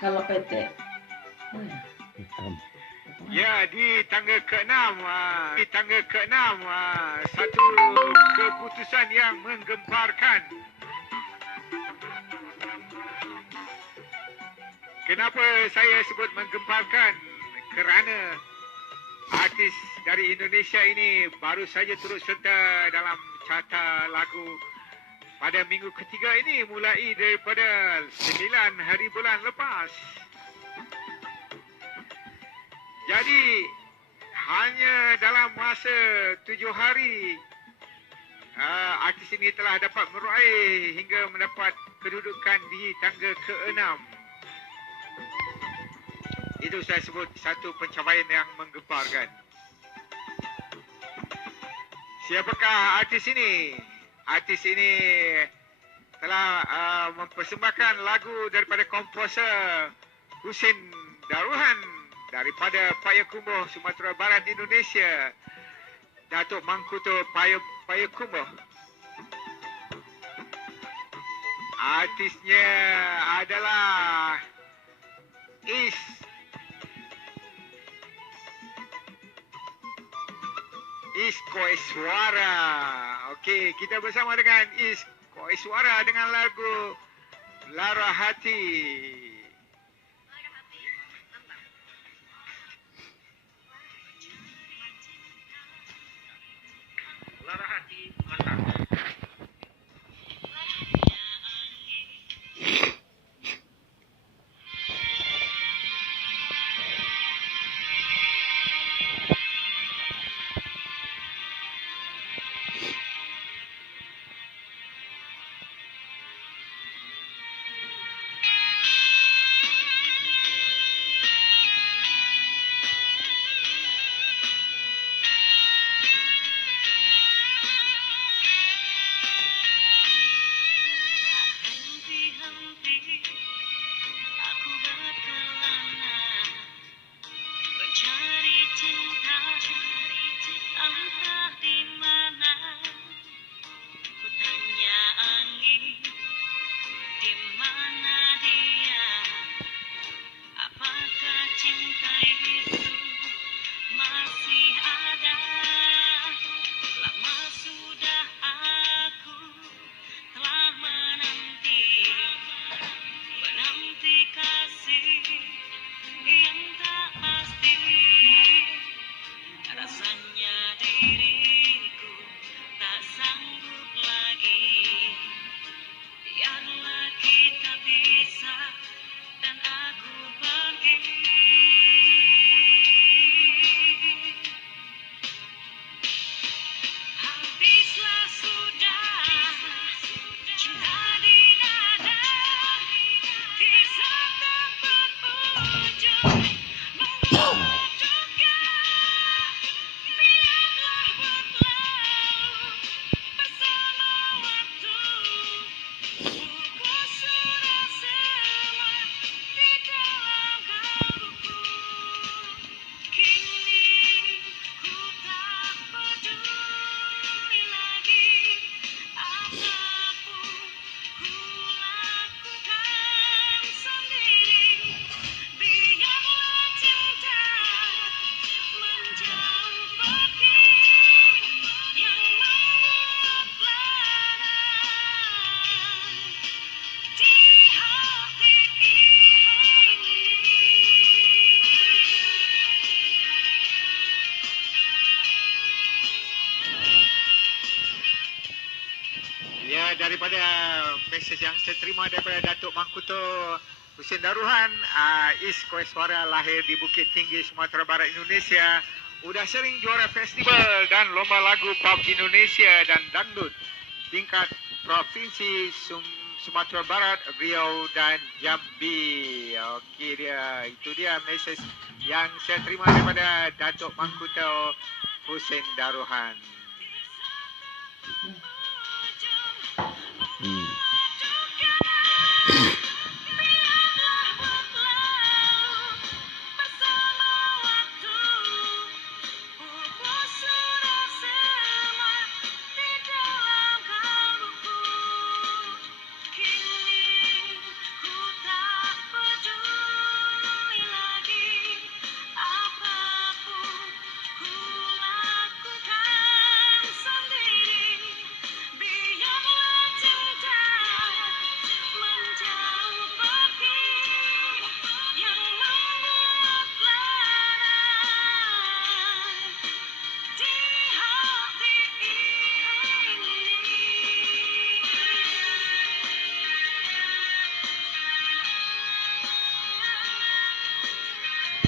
Kalau PT. Ya, di tangga ke-6, satu keputusan yang menggemparkan. Kenapa saya sebut menggemparkan? Kerana artis dari Indonesia ini baru saja turut serta dalam carta lagu pada minggu ketiga ini mulai daripada 9 hari bulan lepas. Jadi hanya dalam masa 7 hari artis ini telah dapat meraih hingga mendapat kedudukan di tangga ke-6. Itu saya sebut satu pencapaian yang menggemparkan. Siapakah artis ini? Artis ini telah mempersembahkan lagu daripada komposer Husin Daruhan daripada Payakumbuh, Sumatera Barat, Indonesia. Datuk Mangkuto Payakumbuh. Artisnya adalah Is Koeswara. Okey, kita bersama dengan Is Koeswara dengan lagu Lara Hati. Lara Hati, mantap. Daripada mesej yang saya terima daripada Datuk Mangkuto Husin Daruhan, Is Koeswara lahir di Bukit Tinggi, Sumatera Barat, Indonesia. Udah sering juara festival dan lomba lagu pop Indonesia dan dangdut tingkat provinsi Sumatera Barat, Riau dan Jambi. Okey, itu dia mesej yang saya terima daripada Datuk Mangkuto Husin Daruhan.